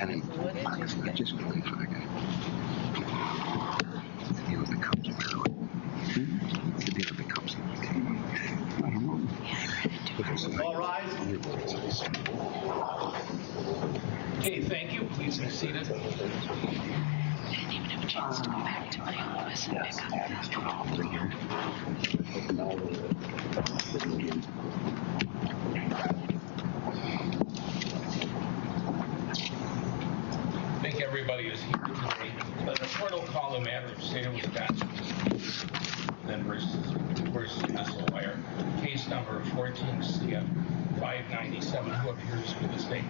And then I just wait for the guy. The deal becomes the deal becomes I don't know. All rise. Okay, thank you. Please be seated. I didn't even have a chance to go back to my office and pick up I think everybody is here today. The court will call the matter of state of Wisconsin then versus Anissa Weier. Case number 14 CF 597. Who appears for the state?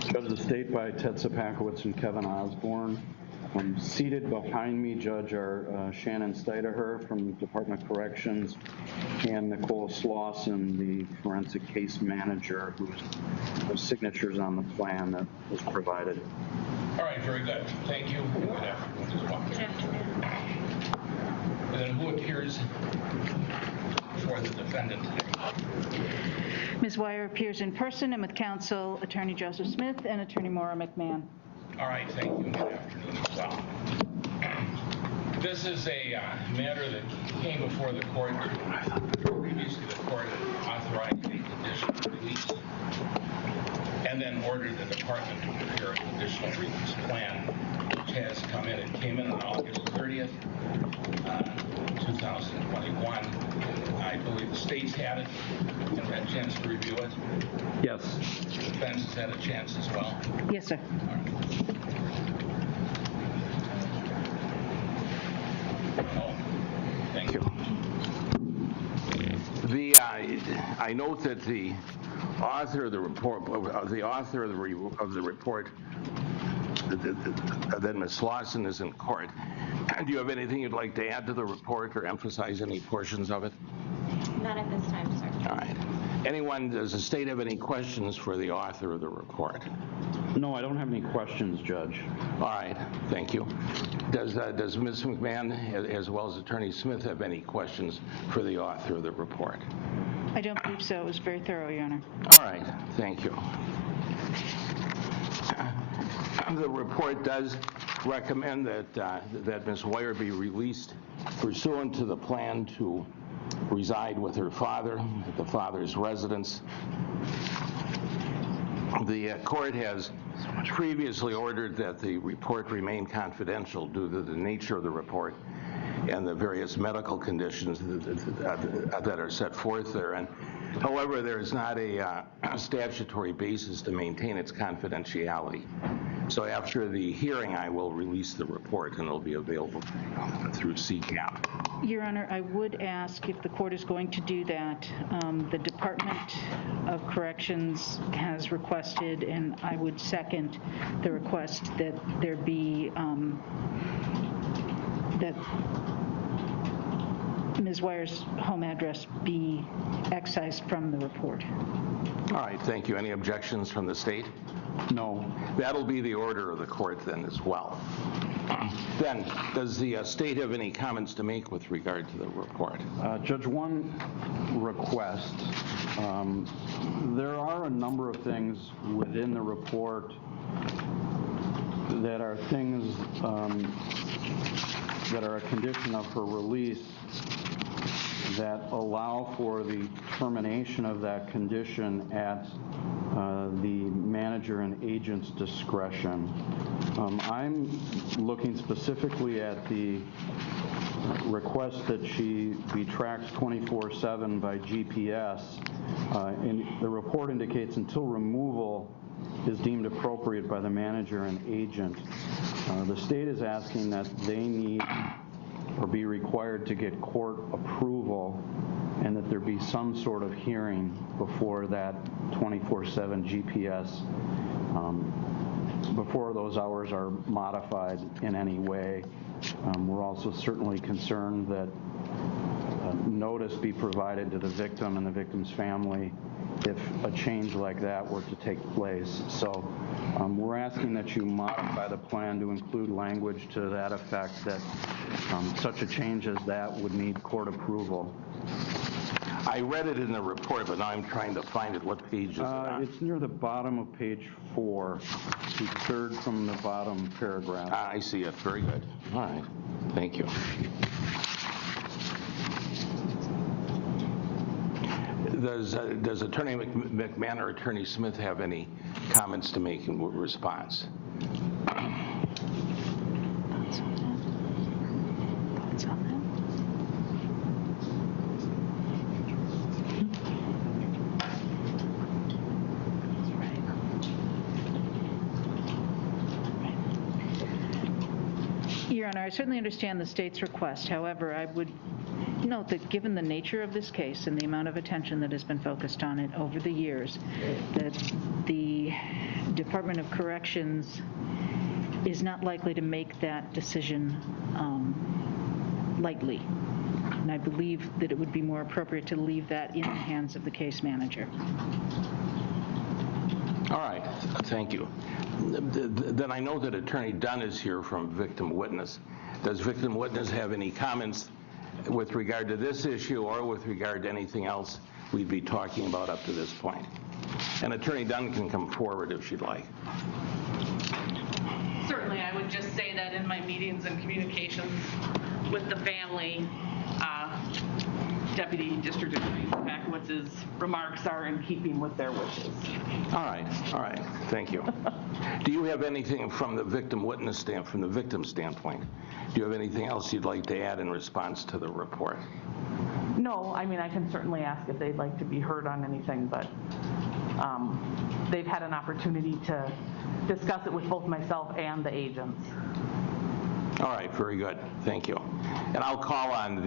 Judge of the state by Ted Sapakowitz and Kevin Osborne. Seated behind me, Judge, are Shannon Steidaher from Department of Corrections and Nicole Slauson, the forensic case manager, whose signatures on the plan that was provided. All right, very good. Thank you. Good afternoon as well. Good afternoon. And then who appears for the defendant today? Ms. Weier appears in person and with counsel Attorney Joseph Smith and Attorney Maura McMahon. All right, thank you. Good afternoon as well. This is a matter that came before the court. Previously, the court authorized a conditional release and then ordered the department to prepare a conditional release plan, which has come in. It came in on August 30th, 2021. I believe the state's had it and had a chance to review it. Yes. The defense has had a chance as well. Yes, sir. Oh, thank you. I note that the author of the report, that Ms. Slauson is in court. Do you have anything you'd like to add to the report or emphasize any portions of it? Not at this time, sir. All right. Does the state have any questions for the author of the report? No, I don't have any questions, Judge. All right, thank you. Does Ms. McMahon, as well as Attorney Smith, have any questions for the author of the report? I don't believe so. It was very thorough, Your Honor. All right, thank you. The report does recommend that Ms. Weier be released pursuant to the plan to reside with her father at the father's residence. The court has previously ordered that the report remain confidential due to the nature of the report and the various medical conditions that are set forth there. And however, there is not a statutory basis to maintain its confidentiality. So after the hearing, I will release the report and it'll be available through CCAP. Your Honor, I would ask if the court is going to do that. The Department of Corrections has requested, and I would second the request, that there be, that Ms. Weier's home address be excised from the report. All right, thank you. Any objections from the state? No. That'll be the order of the court then as well. Then, does the state have any comments to make with regard to the report? Judge, one request. There are a number of things within the report that are things that are a condition of her release that allow for the termination of that condition at the manager and agent's discretion. I'm looking specifically at the request that she be tracked 24/7 by GPS. And the report indicates until removal is deemed appropriate by the manager and agent. The state is asking that they need or be required to get court approval and that there be some sort of hearing before that 24/7 GPS, before those hours are modified in any way. We're also certainly concerned that notice be provided to the victim and the victim's family if a change like that were to take place. So we're asking that you modify the plan to include language to that effect, that such a change as that would need court approval. I read it in the report, but now I'm trying to find it. What page is it on? It's near the bottom of page 4, the third from the bottom paragraph. I see it. Very good. All right. Thank you. Does Attorney McMahon or Attorney Smith have any comments to make in response? Your Honor, I certainly understand the state's request. However, I would note that given the nature of this case and the amount of attention that has been focused on it over the years, that the Department of Corrections is not likely to make that decision lightly. And I believe that it would be more appropriate to leave that in the hands of the case manager. All right, thank you. Then I know that Attorney Dunn is here from Victim Witness. Does Victim Witness have any comments with regard to this issue or with regard to anything else we'd be talking about up to this point? And Attorney Dunn can come forward if she'd like. Certainly, I would just say that in my meetings and communications with the family, Deputy District Attorney Packwitz's remarks are in keeping with their wishes. All right, thank you. Do you have anything from the victim witness from the victim standpoint? Do you have anything else you'd like to add in response to the report? No, I mean, I can certainly ask if they'd like to be heard on anything, but they've had an opportunity to discuss it with both myself and the agents. All right, very good. Thank you. And I'll call on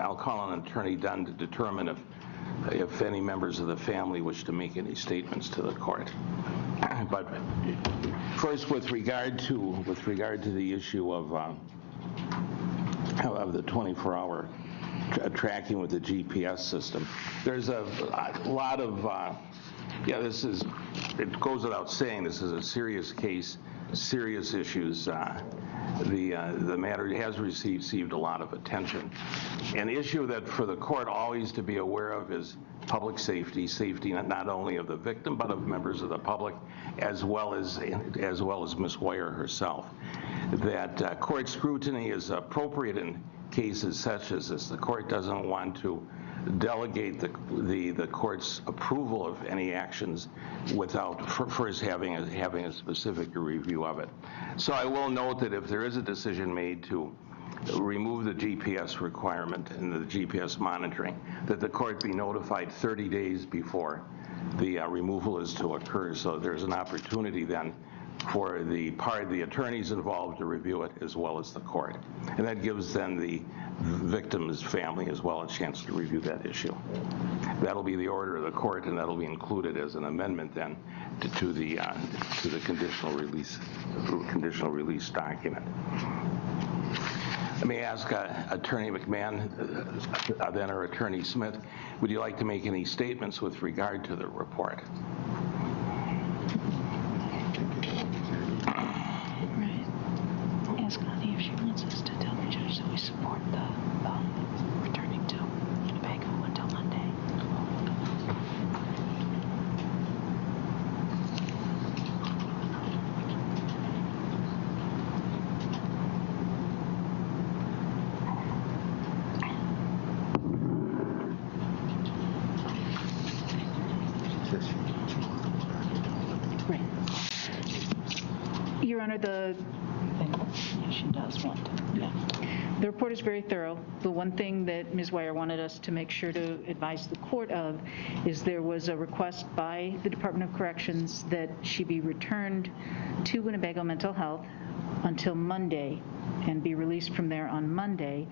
I'll call on Attorney Dunn to determine if any members of the family wish to make any statements to the court. But first, with regard to the issue of the 24-hour tracking with the GPS system, there's a lot of it goes without saying, this is a serious case, serious issues. The matter has received a lot of attention. An issue that for the court always to be aware of is public safety not only of the victim but of members of the public, as well as Ms. Weier herself. That court scrutiny is appropriate in cases such as this. The court doesn't want to delegate the court's approval of any actions without first having a specific review of it. So I will note that if there is a decision made to remove the GPS requirement and the GPS monitoring, that the court be notified 30 days before the removal is to occur. So there's an opportunity then for the attorneys involved to review it as well as the court. And that gives then the victim's family as well a chance to review that issue. That'll be the order of the court, and that'll be included as an amendment then to the conditional release document. Let me ask Attorney McMahon, then or Attorney Smith, would you like to make any statements with regard to the report? Right. Ask Connie if she wants us to tell the judge that we support the returning to Winnebago until Monday. Right. Your Honor, she does want to. Yeah. The report is very thorough. The one thing that Ms. Weier wanted us to make sure to advise the court of is there was a request by the Department of Corrections that she be returned to Winnebago Mental Health until Monday and be released from there on Monday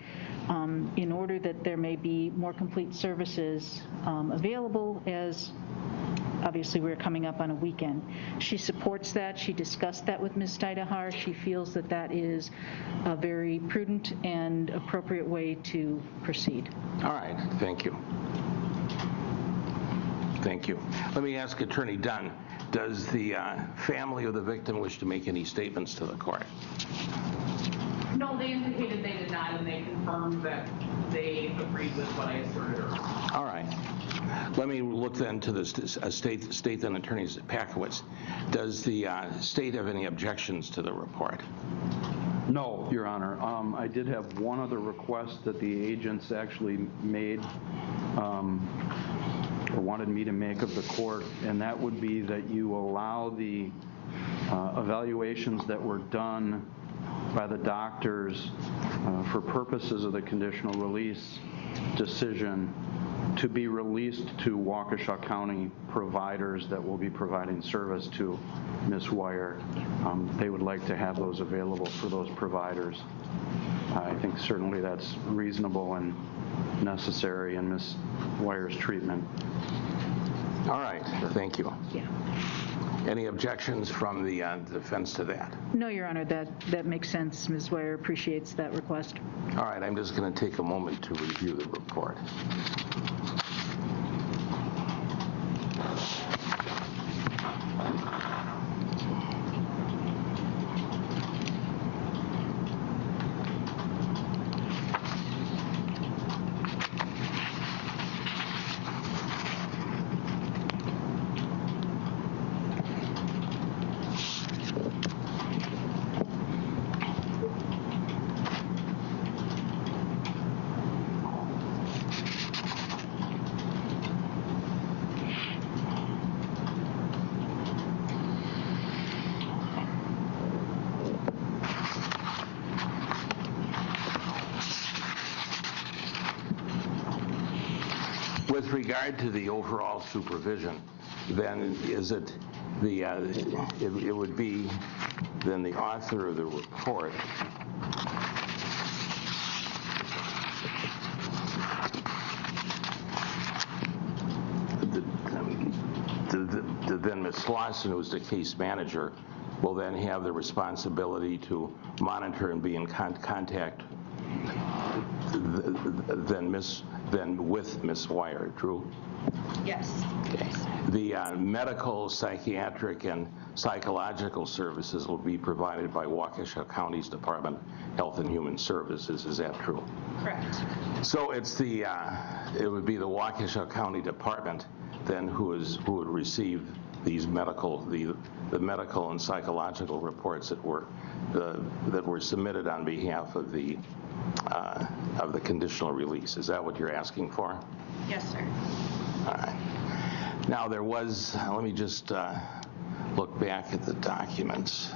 in order that there may be more complete services available, as obviously we're coming up on a weekend. She supports that. She discussed that with Ms. Steidehar. She feels that that is a very prudent and appropriate way to proceed. All right, thank you. Thank you. Let me ask Attorney Dunn, does the family of the victim wish to make any statements to the court? No, they indicated they did not, and they confirmed that they agreed with what I asserted earlier. All right. Let me look then to the state then attorneys Packowitz. Does the state have any objections to the report? No, Your Honor. I did have one other request that the agents actually made or wanted me to make of the court, and that would be that you allow the evaluations that were done by the doctors for purposes of the conditional release decision to be released to Waukesha County providers that will be providing service to Ms. Weier. They would like to have those available for those providers. I think certainly that's reasonable and necessary in Ms. Weier's treatment. All right, thank you. Yeah. Any objections from the defense to that? No, Your Honor, that makes sense. Ms. Weier appreciates that request. All right, I'm just going to take a moment to review the report. With regard to the overall supervision, then is it the, it would be then the author of the report then Ms. Slauson, who's the case manager, will then have the responsibility to monitor and be in contact then with Ms. Weier, true? Yes. Okay. The medical, psychiatric, and psychological services will be provided by Waukesha County's Department of Health and Human Services. Is that true? Correct. So it's the it would be the Waukesha County Department then who would receive these medical the medical and psychological reports that were submitted on behalf of the conditional release. Is that what you're asking for? Yes, sir. All right. Now there was, let me just look back at the documents.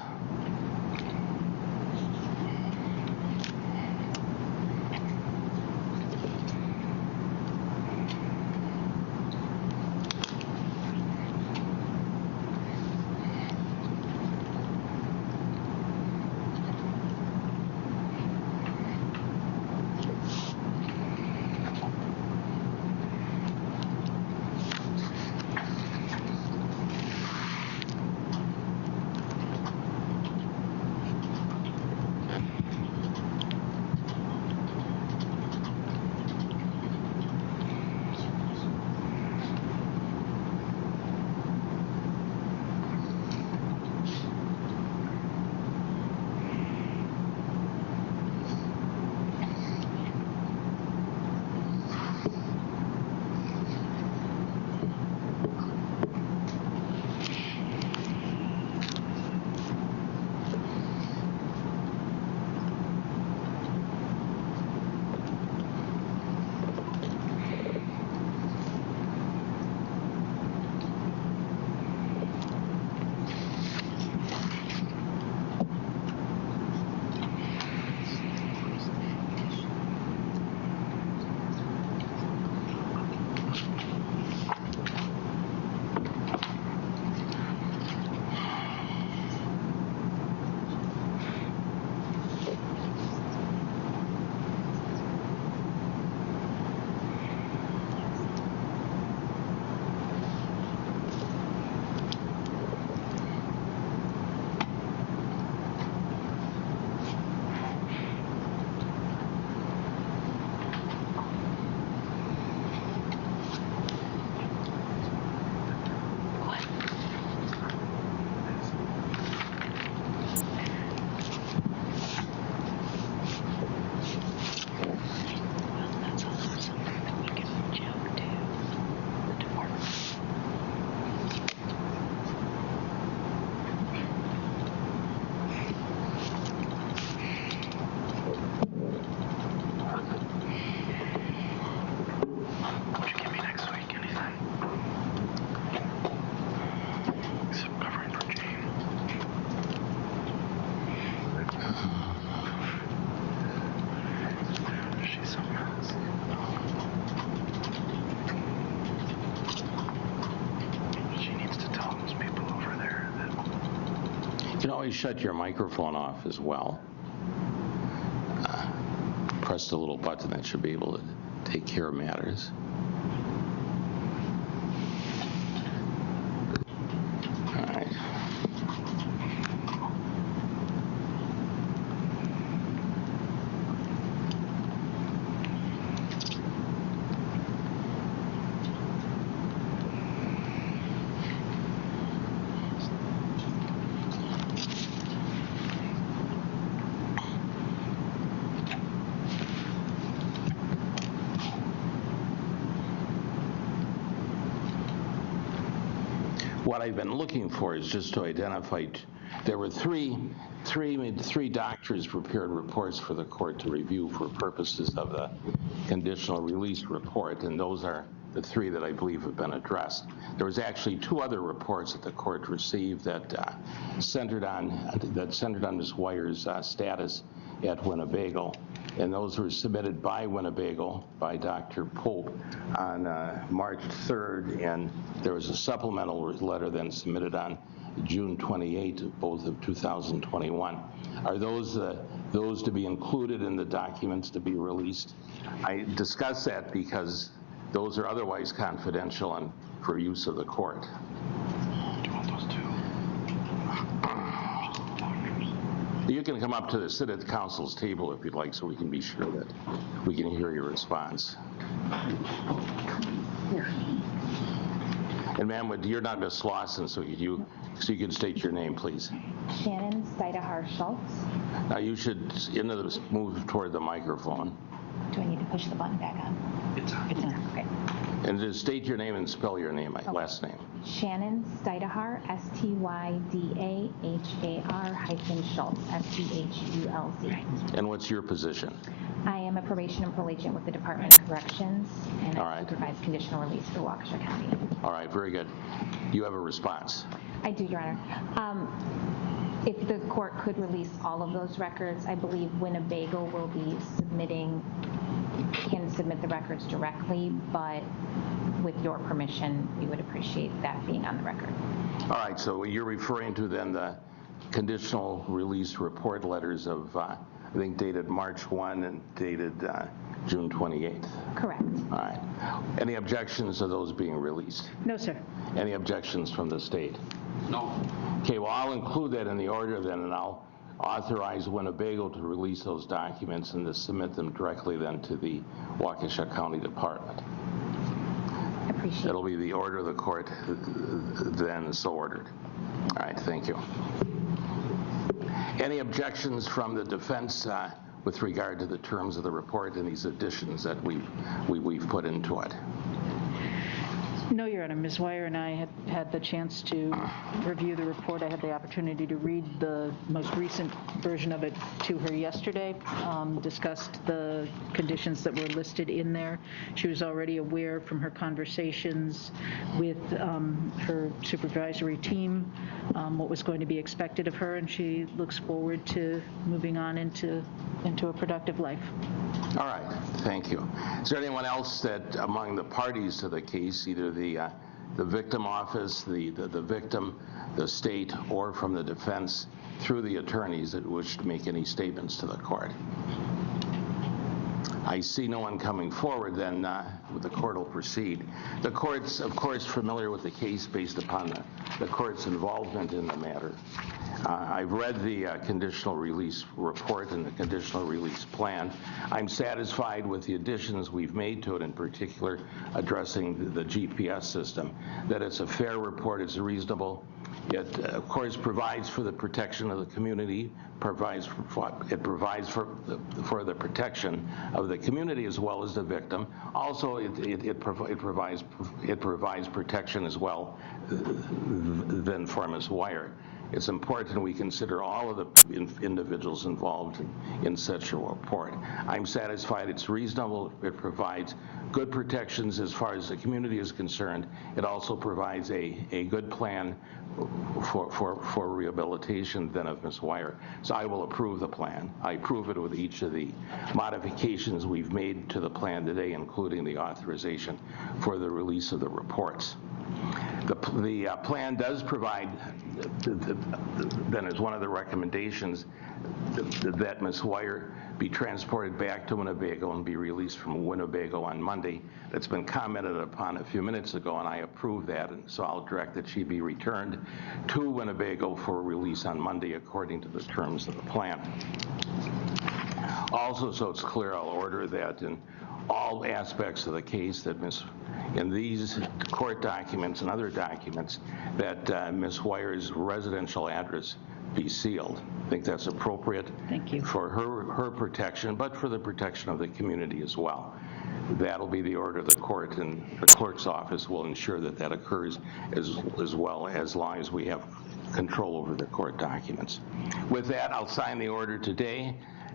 can always shut your microphone off as well. Press the little button that should be able to take care of matters. All right. What I've been looking for is just to identify, there were three doctors prepared reports for the court to review for purposes of the conditional release report, and those are the three that I believe have been addressed. There was actually two other reports that the court received that centered on Ms. Weier's status at Winnebago, and those were submitted by Winnebago, by Dr. Pope, on March 3rd, and there was a supplemental letter then submitted on June 28th, both of 2021. Are those to be included in the documents to be released? I discuss that because those are otherwise confidential and for use of the court. Do you want those two? You can come up to sit at the council's table if you'd like, so we can be sure that we can hear your response. And ma'am, you're not Miss Lawson, so you can state your name, please. Shannon Steidehar Schultz. Now you should move toward the microphone. Do I need to push the button back on? It's on. It's on, okay. And just state your name and spell your name, last name. Shannon Steidehar, Steidahar-Schultz, Schulz. And what's your position? I am a probation and parole agent with the Department of Corrections, and I supervise conditional release for Waukesha County. All right, very good. You have a response? I do, Your Honor. If the court could release all of those records, I believe Winnebago will be can submit the records directly, but with your permission, we would appreciate that being on the record. All right, so you're referring to then the conditional release report letters of, I think, dated March 1 and dated June 28th. Correct. All right. Any objections to those being released? No, sir. Any objections from the state? No. Okay, well, I'll include that in the order then, and I'll authorize Winnebago to release those documents and to submit them directly then to the Waukesha County Department. Appreciate it. That'll be the order of the court then so ordered. All right, thank you. Any objections from the defense with regard to the terms of the report and these additions that we've put into it? No, Your Honor. Ms. Weier and I had the chance to review the report. I had the opportunity to read the most recent version of it to her yesterday, discussed the conditions that were listed in there. She was already aware from her conversations with her supervisory team what was going to be expected of her, and she looks forward to moving on into a productive life. All right, thank you. Is there anyone else that among the parties to the case, either the victim office, the victim, the state, or from the defense through the attorneys that wish to make any statements to the court? I see no one coming forward, then the court will proceed. The court's, of course, familiar with the case based upon the court's involvement in the matter. I've read the conditional release report and the conditional release plan. I'm satisfied with the additions we've made to it, in particular addressing the GPS system, that it's a fair report, it's reasonable. It, of course, provides for the protection of the community, it provides for the protection of the community as well as the victim. Also, it provides protection as well than for Ms. Weier. It's important we consider all of the individuals involved in such a report. I'm satisfied it's reasonable. It provides good protections as far as the community is concerned. It also provides a good plan for rehabilitation then of Ms. Weier. So I will approve the plan. I approve it with each of the modifications we've made to the plan today, including the authorization for the release of the reports. The plan does provide then as one of the recommendations that Ms. Weier be transported back to Winnebago and be released from Winnebago on Monday. That's been commented upon a few minutes ago, and I approve that, and so I'll direct that she be returned to Winnebago for release on Monday according to the terms of the plan. Also, so it's clear, I'll order that in all aspects of the case that in these court documents and other documents that Ms. Weier's residential address be sealed. I think that's appropriate. Thank you. For her protection, but for the protection of the community as well. That'll be the order of the court, and the clerk's office will ensure that that occurs as well, as long as we have control over the court documents. With that, I'll sign the order today.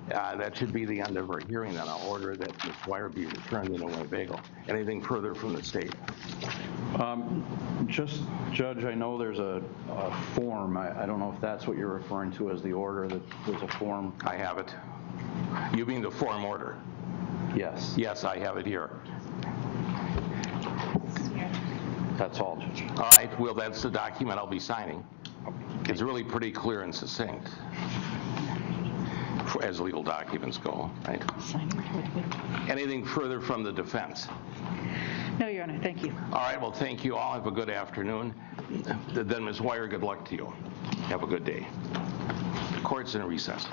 That should be the end of our hearing, and I'll order that Ms. Weier be returned to Winnebago. Anything further from the state? Just, Judge, I know there's a form. I don't know if that's what you're referring to as the order, that there's a form. I have it. You mean the form order? Yes. Yes, I have it here. That's all, Judge. All right, well, that's the document I'll be signing. It's really pretty clear and succinct, as legal documents go, right? Anything further from the defense? No, Your Honor, thank you. All right, well, thank you all. Have a good afternoon. Then, Ms. Weier, good luck to you. Have a good day. Court's in recess.